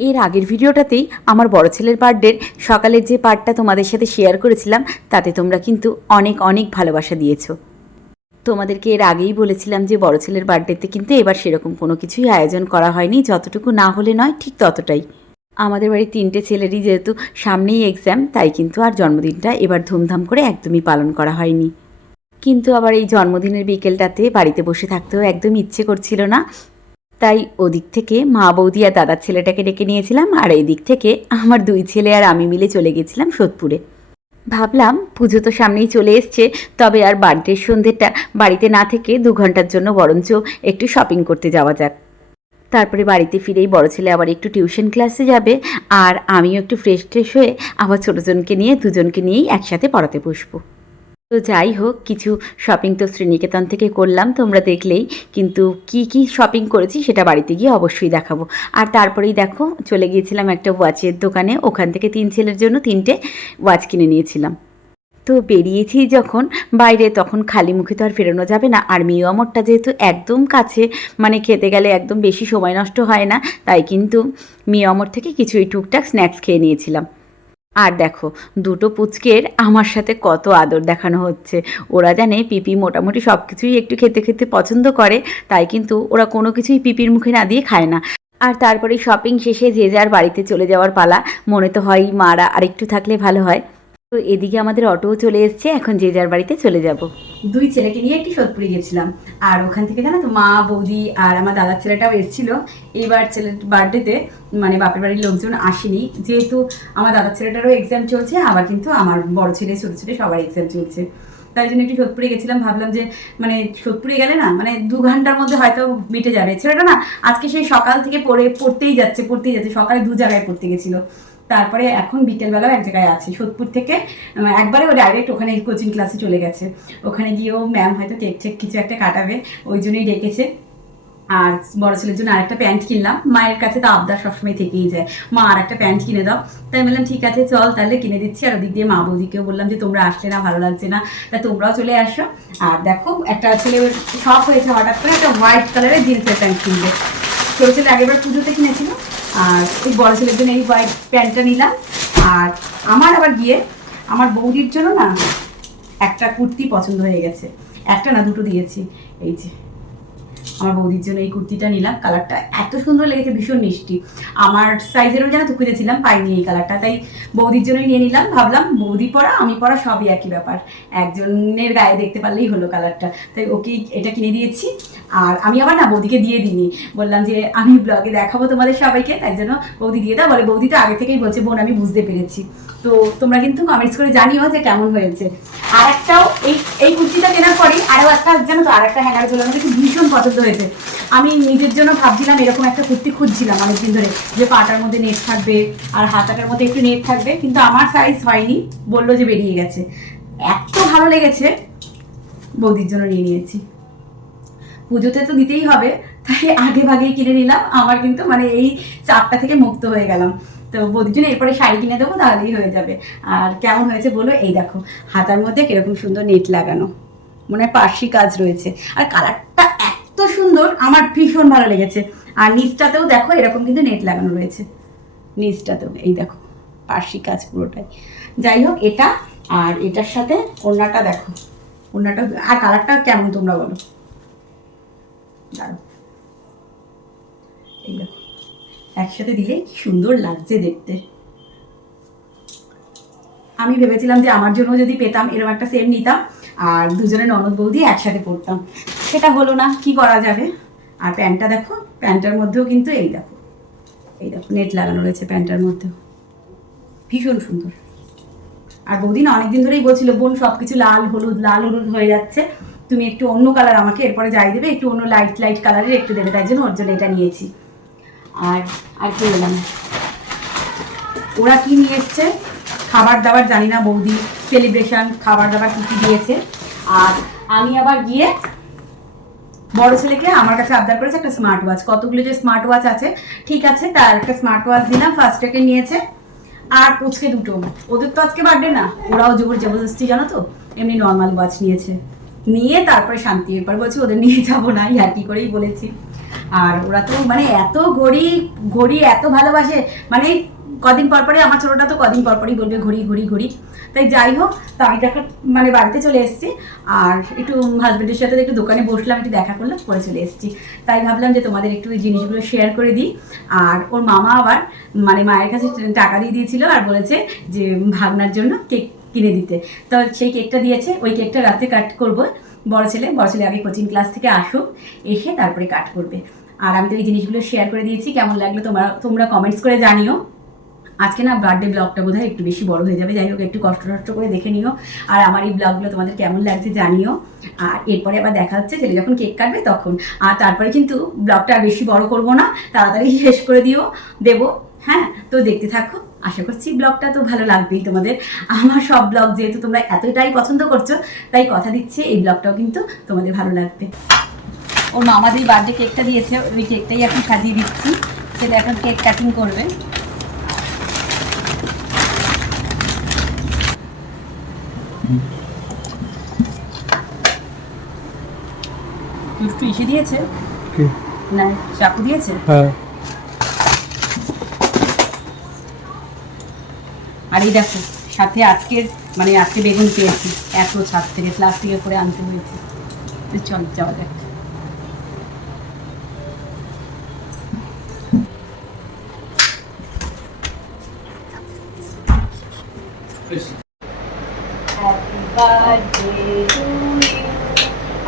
এর আগের ভিডিওটাতেই আমার বড় ছেলের বার্থডের সকালের যে পার্টটা তোমাদের সাথে শেয়ার করেছিলাম, তাতে তোমরা কিন্তু অনেক অনেক ভালোবাসা দিয়েছো। তোমাদেরকে এর আগেই বলেছিলাম যে বড় ছেলের বার্থডেতে কিন্তু এবার সেরকম কোনো কিছুই আয়োজন করা হয়নি, যতটুকু না হলে নয় ঠিক ততটাই। আমাদের বাড়ির 3টে ছেলেরই যেহেতু সামনেই এক্সাম, তাই কিন্তু আর জন্মদিনটা এবার ধুমধাম করে একদমই পালন করা হয়নি। কিন্তু আবার এই জন্মদিনের বিকেলটাতে বাড়িতে বসে থাকতেও একদম ইচ্ছে করছিল না, তাই ওদিক থেকে মা বৌদি আর দাদার ছেলেটাকে ডেকে নিয়েছিলাম, আর এই দিক থেকে আমার 2 ছেলে আর আমি মিলে চলে গেছিলাম সোদপুরে। ভাবলাম পুজো তো সামনেই চলে এসছে, তবে আর বার্থডের সন্ধ্যেটা বাড়িতে না থেকে 2 ঘন্টার জন্য বরঞ্চ একটু শপিং করতে যাওয়া যাক। তারপরে বাড়িতে ফিরেই বড় ছেলে আবার একটু টিউশন ক্লাসে যাবে, আর আমিও একটু ফ্রেশ হয়ে আবার ছোটোজনকে নিয়ে দুজনকে নিয়েই একসাথে পড়াতে বসবো। তো যাই হোক, কিছু শপিং তো শ্রীনিকেতন থেকে করলাম, তোমরা দেখলেই। কিন্তু কি শপিং করেছি সেটা বাড়িতে গিয়ে অবশ্যই দেখাবো। আর তারপরেই দেখো চলে গিয়েছিলাম একটা ওয়াচের দোকানে, ওখান থেকে 3 ছেলের জন্য 3টে ওয়াচ কিনে নিয়েছিলাম। তো বেরিয়েছি যখন বাইরে, তখন খালি মুখে তো আর ফেরানো যাবে না, আর মিয়ামরটা যেহেতু একদম কাছে, মানে খেতে গেলে একদম বেশি সময় নষ্ট হয় না, তাই কিন্তু মিয়ামর থেকে কিছুই টুকটাক স্ন্যাক্স খেয়ে নিয়েছিলাম। আর দেখো, 2টো পুচকের আমার সাথে কত আদর দেখানো হচ্ছে। ওরা জানে পিপি মোটামুটি সব কিছুই একটু খেতে খেতে পছন্দ করে, তাই কিন্তু ওরা কোনো কিছুই পিপির মুখে না দিয়ে খায় না। আর তারপরে শপিং শেষে যে যার বাড়িতে চলে যাওয়ার পালা। মনে তো হয় মারা আরেকটু থাকলে ভালো হয়। তো এদিকে আমাদের অটোও চলে এসছে, এখন যে যার বাড়িতে চলে যাব। 2 ছেলেকে নিয়ে একটু সোদপুরে গেছিলাম, আর ওখান থেকে জানো তো মা বৌদি আর আমার দাদার ছেলেটাও এসেছিলো। এইবার ছেলের বার্থডেতে মানে বাপের বাড়ির লোকজন আসেনি, যেহেতু আমার দাদার ছেলেটারও এক্সাম চলছে, আবার কিন্তু আমার বড় ছেলে ছোটো ছেলে সবার এক্সাম চলছে, তাই জন্য একটু সোদপুরে গেছিলাম। ভাবলাম যে মানে সোদপুরে গেলে না মানে 2 ঘন্টার মধ্যে হয়তো মিটে যাবে। ছেলেটা না আজকে সেই সকাল থেকে পড়তেই যাচ্ছে, সকালে 2 জায়গায় পড়তে গেছিলো, তারপরে এখন বিকেলবেলাও এক জায়গায় আছে সোদপুর থেকে। একবারে ও ডাইরেক্ট ওখানে কোচিং ক্লাসে চলে গেছে। ওখানে গিয়েও ম্যাম হয়তো কেক টেক কিছু একটা কাটাবে, ওই জন্যই ডেকেছে। আর বড় ছেলের জন্য আরেকটা প্যান্ট কিনলাম। মায়ের কাছে তো আবদার সবসময় থেকেই যায়, মা আর একটা প্যান্ট কিনে দাও। তাই বললাম ঠিক আছে চল তাহলে কিনে দিচ্ছি। আর ওদিক দিয়ে মা বৌদিকেও বললাম যে তোমরা আসলে না, ভালো লাগছে না, তা তোমরাও চলে আসো। আর দেখো একটা ছেলে শখ হয়েছে হঠাৎ করে একটা হোয়াইট কালারের জিন্সের প্যান্ট কিনবে। ছোটো ছেলে আগেরবার পুজোতে কিনেছিল, আর এই বড় ছেলের জন্য এই হোয়াইট প্যান্টটা নিলাম। আর আমার আবার গিয়ে আমার বৌদির জন্য না একটা কুর্তি পছন্দ হয়ে গেছে। একটা না 2টো দিয়েছি। এই যে আমার বৌদির জন্য এই কুর্তিটা নিলাম, কালারটা এত সুন্দর লেগেছে, ভীষণ মিষ্টি। আমার সাইজেরও যেন তো খুঁজেছিলাম, পাইনি এই কালারটা, তাই বৌদির জন্যই নিয়ে নিলাম। ভাবলাম বৌদি পরা আমি পরা সবই একই ব্যাপার, একজনের গায়ে দেখতে পারলেই হলো কালারটা, তাই ওকে এটা কিনে দিয়েছি। আর আমি আবার না বৌদিকে দিয়ে দিইনি, বললাম যে আমি ব্লগে দেখাবো তোমাদের সবাইকে, তাই জন্য বৌদি দিয়ে দাও বলে। বৌদি তো আগে থেকেই বলছে বোন আমি বুঝতে পেরেছি। তো তোমরা কিন্তু কমেন্টস করে জানিও যে কেমন হয়েছে। আর একটাও এই কুর্তিটা কেনার পরেই আরও একটা জানো তো, আর একটা হ্যাঙ্গার ঝোলানো দেখে ভীষণ পছন্দ হয়েছে। আমি নিজের জন্য ভাবছিলাম এরকম একটা কুর্তি খুঁজছিলাম অনেকদিন ধরে, যে পাটার মধ্যে নেট থাকবে আর হাতাটার মধ্যে একটু নেট থাকবে, কিন্তু আমার সাইজ হয়নি, বললো যে বেরিয়ে গেছে। এত ভালো লেগেছে, বৌদির জন্য নিয়ে নিয়েছি। পুজোতে তো দিতেই হবে, তাই আগে ভাগেই কিনে নিলাম। আমার কিন্তু মানে এই চাপটা থেকে মুক্ত হয়ে গেলাম। তো বৌদির জন্য এরপরে শাড়ি কিনে দেবো, তাহলেই হয়ে যাবে। আর কেমন হয়েছে বলো, এই দেখো হাতার মধ্যে কিরকম সুন্দর নেট লাগানো, মনে হয় পার্সি কাজ রয়েছে, আর কালারটা এত সুন্দর, আমার ভীষণ ভালো লেগেছে। আর নিচটাতেও দেখো এরকম কিন্তু নেট লাগানো রয়েছে, নিচটাতেও এই দেখো পার্সি কাজ পুরোটাই। যাই হোক এটা, আর এটার সাথে ওড়নাটা দেখো, ওড়নাটা আর কালারটা কেমন তোমরা বলো। দাঁড়ো, এই দেখো একসাথে দিলে কি সুন্দর লাগছে দেখতে। আমি ভেবেছিলাম যে আমার জন্য যদি পেতাম এরকম একটা সেম নিতাম, আর দুজনে ননদ বৌদি একসাথে পরতাম, সেটা হলো না, কি করা যাবে। আর প্যান্টটা দেখো, প্যান্টটার মধ্যেও কিন্তু এই দেখো নেট লাগানো রয়েছে প্যান্টটার মধ্যেও, ভীষণ সুন্দর। আর বৌদি না অনেকদিন ধরেই বলছিল বোন সব কিছু লাল হলুদ হয়ে যাচ্ছে, তুমি একটু অন্য কালার আমাকে এরপরে যাই দেবে, একটু অন্য লাইট কালারের একটু দেবে, তাই জন্য ওর জন্য এটা নিয়েছি। আর কি বললাম, ওরা কি নিয়ে এসছে খাবার দাবার জানি না, বৌদি সেলিব্রেশন খাবার দাবার কী কী দিয়েছে। আর আমি আবার গিয়ে বড় ছেলেকে আমার কাছে আবদার করেছে একটা স্মার্ট ওয়াচ, কতগুলো যে স্মার্ট ওয়াচ আছে, ঠিক আছে তার একটা স্মার্ট ওয়াচ দিলাম, ফার্স্ট টেকে নিয়েছে। আর পুচকে 2টো, ওদের তো আজকে বার্থডে না, ওরাও জবরদস্তি জানো তো এমনি নর্মাল ওয়াচ নিয়ে তারপরে শান্তি, এরপর বলছি ওদের নিয়ে যাবো না, ইয়ার্কি করেই বলেছি। আর ওরা তো মানে এত ঘড়ি ঘড়ি এত ভালোবাসে, মানে কদিন পর পরে, আমার ছোটোটা তো কদিন পর পরই বলবে ঘড়ি ঘড়ি ঘড়ি। তাই যাই হোক, তো আমি যখন মানে বাড়িতে চলে এসেছি আর একটু হাজব্যান্ডের সাথে একটু দোকানে বসলাম, একটু দেখা করলাম, পরে চলে এসেছি। তাই ভাবলাম যে তোমাদের একটু ওই জিনিসগুলো শেয়ার করে দিই। আর ওর মামা আবার মানে মায়ের কাছে টাকা দিয়ে দিয়েছিল আর বলেছে যে ভাগনার জন্য কেক কিনে দিতে। তো সেই কেকটা দিয়েছে, ওই কেকটা রাতে কাট করবো। বড় ছেলে আগে কোচিং ক্লাস থেকে আসুক, এসে তারপরে কাট করবে। আর আমি তো এই জিনিসগুলো শেয়ার করে দিয়েছি, কেমন লাগলো তোমরা কমেন্টস করে জানিও। আজকে না বার্থডে ব্লগটা বোধহয় একটু বেশি বড় হয়ে যাবে, যাই হোক একটু কষ্ট করে দেখে নিও। আর আমার এই ব্লগগুলো তোমাদের কেমন লাগছে জানিও। আর এরপরে আবার দেখা হচ্ছে ছেলে যখন কেক কাটবে তখন। আর তারপরে কিন্তু ব্লগটা আর বেশি বড় করব না, তাড়াতাড়ি শেষ করে দেবো। হ্যাঁ, তো দেখতে থাকো, আশা করছি ব্লগটা তো ভালো লাগবেই তোমাদের। আমার সব ব্লগ যেহেতু তোমরা এতটাই পছন্দ করছো, তাই কথা দিচ্ছি এই ব্লগটাও কিন্তু তোমাদের ভালো লাগবে। ওর মামাদের বার্থডে কেকটা দিয়েছে, ওই কেকটাই এখন সাজিয়ে দিচ্ছি। সেটা এখন কেক কাটিং করবে। একটু এসে দিয়েছে না, চাকু দিয়েছে। হ্যাঁ। আর এই দেখো সাথে আজকে বেগুন পেয়েছি, এত ছাদ থেকে প্লাস্টিকে করে আনতে হয়েছে। চল যাওয়া যাক। Happy birthday to you.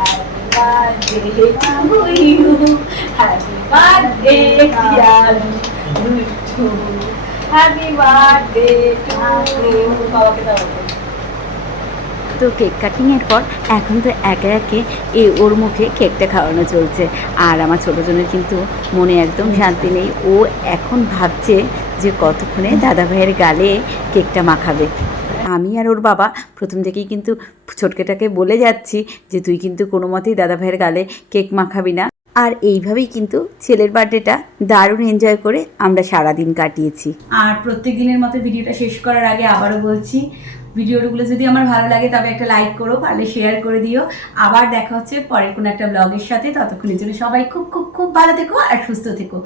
Happy birthday to you. Happy birthday, dear Lutu. Happy birthday to you. বাবাকে দাও। তো কেক কাটিংয়ের পর এখন তো একে একে ওর মুখে কেকটা খাওয়ানো চলছে। আর আমার ছোটো জনের কিন্তু মনে একদম শান্তি নেই, ও এখন ভাবছে যে কতক্ষণে দাদাভাইয়ের গালে কেকটা মাখাবে। আমি আর ওর বাবা প্রথম থেকেই কিন্তু ছোটকেটাকে বলে যাচ্ছি যে তুই কিন্তু কোনো মতেই দাদাভাইয়ের গালে কেক মাখাবি না। আর এইভাবেই কিন্তু ছেলের বার্থডেটা দারুণ এনজয় করে আমরা সারাদিন কাটিয়েছি। আর প্রত্যেক দিনের মতো ভিডিওটা শেষ করার আগে আবারও বলছি, ভিডিওগুলো যদি আমার ভালো লাগে তবে একটা লাইক করো, পারলে শেয়ার করে দিও। আবার দেখা হচ্ছে পরের কোনো একটা ব্লগের সাথে। ততক্ষণের জন্য সবাই খুব খুব খুব ভালো থেকো আর সুস্থ থেকো।